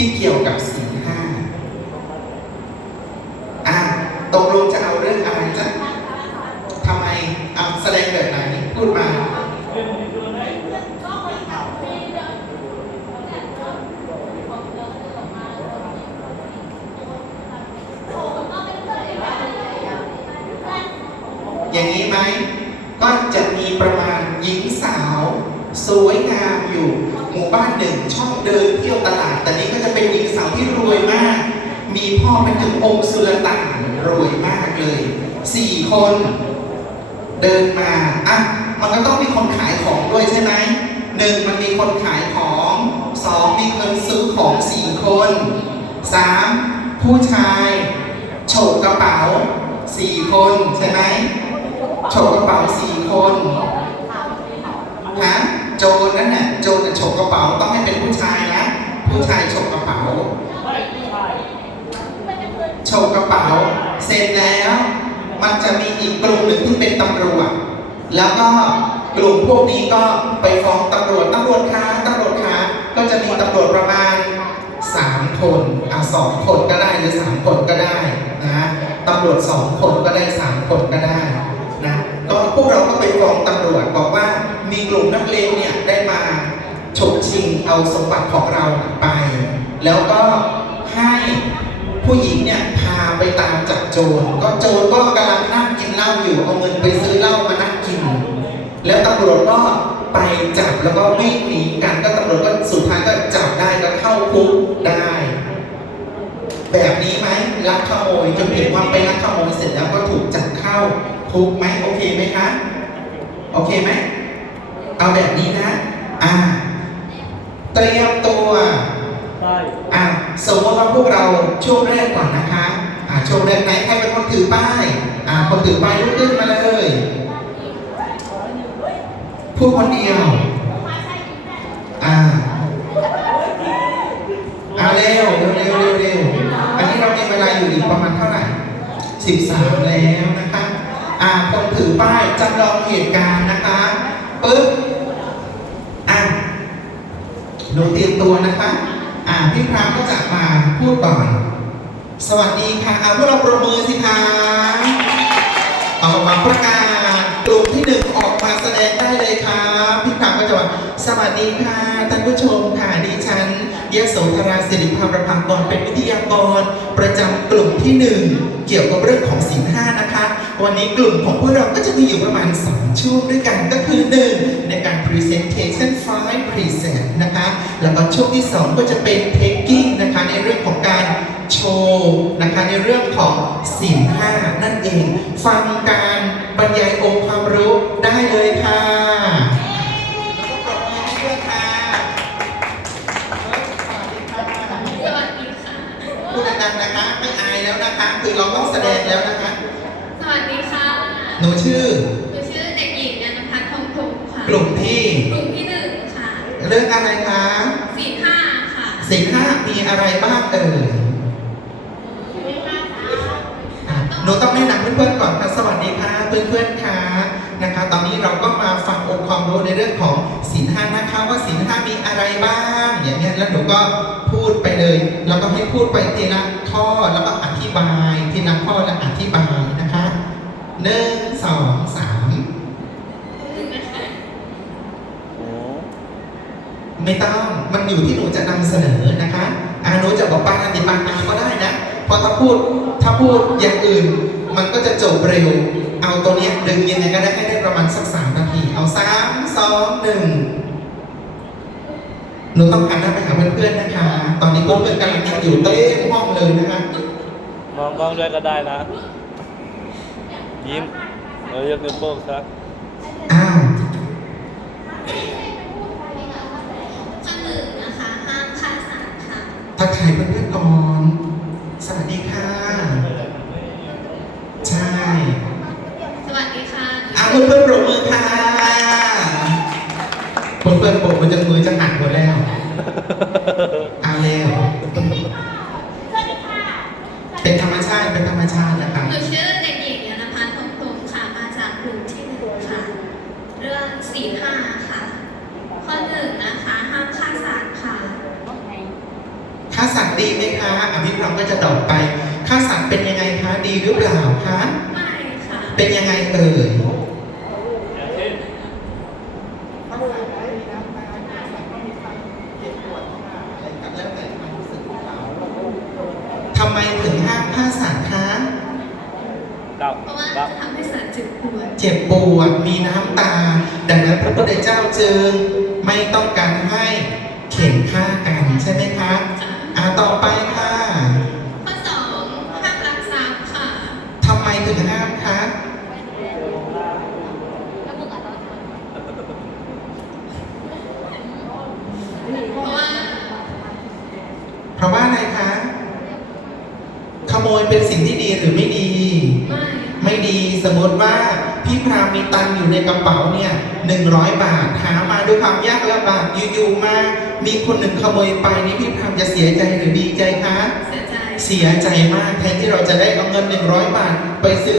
ที่เกี่ยวกับศีลห้าอะตกลงจะเอาเรื่องอะไรจ๊ะทำไมเอาแสดงแบบไหนพูดมาอย่างนี้ไหม ก็จะมีประมาณหญิงสาว สวยงามอยู่ หมู่บ้านหนึ่งชอบเดินเที่ยวตลาด แต่นี้ก็จะเป็นหญิงสาวที่รวยมาก มีพ่อเป็นถึงองค์สุลต่านรวยมากเลยสี่คนเดินมาอะมันก็ต้องมีคนขายของด้วยใช่ไหมหนึ่งมันมีคนขายของสองมีคนซื้อของสี่คนสามผู้ชายโฉกกระเป๋าสี่คนใช่ไหมโฉกกระเป๋าสี่คนฮะ โจรนั่นน่ะโจรฉกกระเป๋าต้องให้เป็นผู้ชายนะผู้ชายฉกกระเป๋าโชว์กระเป๋า เสร็จแล้ว มันจะมีอีกกลุ่มหนึ่งที่เป็นตำรวจแล้วก็กลุ่มพวกนี้ก็ไปฟ้องตำรวจตำรวจคะตำรวจคะก็จะมีตำรวจประมาณ3คนอะสองคนก็ได้หรือ3คนก็ได้นะตำรวจ2คนก็ได้3คนก็ มีกลุ่มนักเลงเนี่ยได้มาฉกชิงเอาสมบัติของเราไป แล้วก็ให้ผู้หญิงเนี่ยพาไปตามจับโจรก็โจรก็กำลังนั่งกินเหล้าอยู่เอาเงินไปซื้อเหล้ามานั่งกิน แล้วตำรวจก็ไปจับแล้วก็วิ่งหนีกันก็ตำรวจก็สุดท้ายก็จับได้ก็เข้าคุกได้ แบบนี้ไหมลักขโมยจนผิดว่าไปลักขโมยเสร็จแล้วก็ถูกจับเข้าคุกไหมโอเคไหมคะโอเคไหม เอาแบบนี้นะ อ่า เตรียมตัว ได้อะสมมติว่าพวกเราช่วงแรกก่อนนะคะ อะช่วงแรกไหนใครเป็นคนถือป้าย อะคนถือป้ายลุกขึ้นมาเลย พูดคนเดียว อ่าเอาเร็วเร็วเร็วเร็วเร็วอันนี้เรามีเวลาอยู่อีกประมาณเท่าไหร่สิบสามแล้วนะคะ อะคนถือป้ายจำลองเหตุการณ์นะคะ ปึ๊บอะหนูเตรียมตัวนะคะ อ่าพี่พรามก็จะมาพูดก่อน สวัสดีค่ะเอาพวกเราประมือสิคะออกมาประกาศกลุ่มที่หนึ่งออกมาแสดงได้เลยค่ะพี่พรามก็จะว่าสวัสดีค่ะท่านผู้ชมค่ะดิฉันยโสธราสิริภาประพังกรเป็นวิทยากร ประจำกลุ่มที่หนึ่งเกี่ยวกับเรื่องของศีลห้า วันนี้กลุ่มของพวกเราก็จะมีอยู่ประมาณ 2 ช่วงด้วยกันก็คือ 1 ในการ presentation five present นะคะ แล้วก็ช่วงที่ 2 ก็จะเป็น taking นะคะในเรื่องของการโชว์นะคะในเรื่องของศีลห้านั่นเอง ฟังการบรรยายองค์ความรู้ได้เลยค่ะสวัสดีค่ะสวัสดีค่ะพูดดังๆนะคะไม่อายแล้วนะคะ คือเราต้องแสดงแล้วนะคะ หนูชื่อหนูชื่อเด็กหญิงยานพัฒน์ทองทุกค่ะ กลุ่มที่ กลุ่มที่หนึ่งค่ะ เรื่องอะไรคะสี่ห้าค่ะสิ่งห้ามีอะไรบ้างเอ่ยอะหนูต้องแนะนำเพื่อนๆก่อนค่ะสวัสดีค่ะเพื่อนๆค่ะนะคะ ตอนนี้เราก็มาฟังองค์ความรู้ในเรื่องของศีลห้านะคะว่าศีลห้ามีอะไรบ้าง อย่างเงี้ยแล้วหนูก็พูดไปเลย แล้วก็ให้พูดไปทีละข้อแล้วก็อธิบาย ทีละข้อและอธิบายนะคะหนึ่ง สองสามไม่ต้องมันอยู่ที่หนูจะนำเสนอนะคะอาหนูจะบอกปานติปานาก็ได้นะพราะถ้าพูดถ้าพูดอย่างอื่น มันก็จะจบเร็ว เอาตัวเนี้ยดึงยังไงก็ได้ให้ได้ประมาณสักสามนาที เอาสามสองหนึ่งหนูต้องหันหน้าไปหาเพื่อนๆนะคะ ตอนนี้เพื่อนกำลังอยู่เต็มห้องเลยนะคะ มองกล้องด้วยก็ได้นะ ยิ้ม เรายกนิ้วโป้งซะอ้าวข้อหนึ่งนะคะห้ามฆ่าสัตว์ค่ะ ทักทายเพื่อนๆก่อน สวัสดีค่ะ ใช่ สวัสดีค่ะเอาเพื่อนๆปรบมือค่ะเพื่อนๆปรบมือจนมือจะหักหมดแล้ว เอาแล้ว เป็นธรรมชาติ เป็นธรรมชาตินะคะ หนูชื่อเด็กหญิงยานพัฒน์ทองทุกค่ะ มาจากกลุ่มที่หนึ่งค่ะ เรื่องสี่ห้าค่ะ ข้อหนึ่งนะคะ ห้ามฆ่าสัตว์ค่ะ ฆ่าสั ดีไหมคะอะพี่พรามก็จะตอบไปฆ่าสัตว์เป็นยังไงคะ ดีหรือเปล่าคะ ไม่ค่ะเป็นยังไงเอ่ยอย่างเช่นทำไมถึงห้ามฆ่าสัตว์คะดับเพราะว่าดับทำให้สัตว์เจ็บปวดเจ็บปวดมีน้ำตา ดังนั้นพระพุทธเจ้าจึงไม่ต้องการให้เข็นฆ่ากันใช่ไหมคะ ค่ะ อ่าต่อไปค่ะ ข้อสองห้ามลักทรัพย์ค่ะ ทำไมถึงห้ามคะ เพราะว่า เพราะว่าอะไรคะ ขโมยเป็นสิ่งที่ดีหรือไม่ดี ไม่ไม่ดีสมมติว่าพี่พรามมีตังค์อยู่ในกระเป๋าเนี่ยหนึ่งร้อยบาทหามาด้วยความยากลำบากอยู่ๆมา มีคนหนึ่งขโมยไปนี่พี่พรามจะเสียใจหรือดีใจคะ เสียใจเสียใจมากแทนที่เราจะได้เอาเงิน100บาทไปซื้อ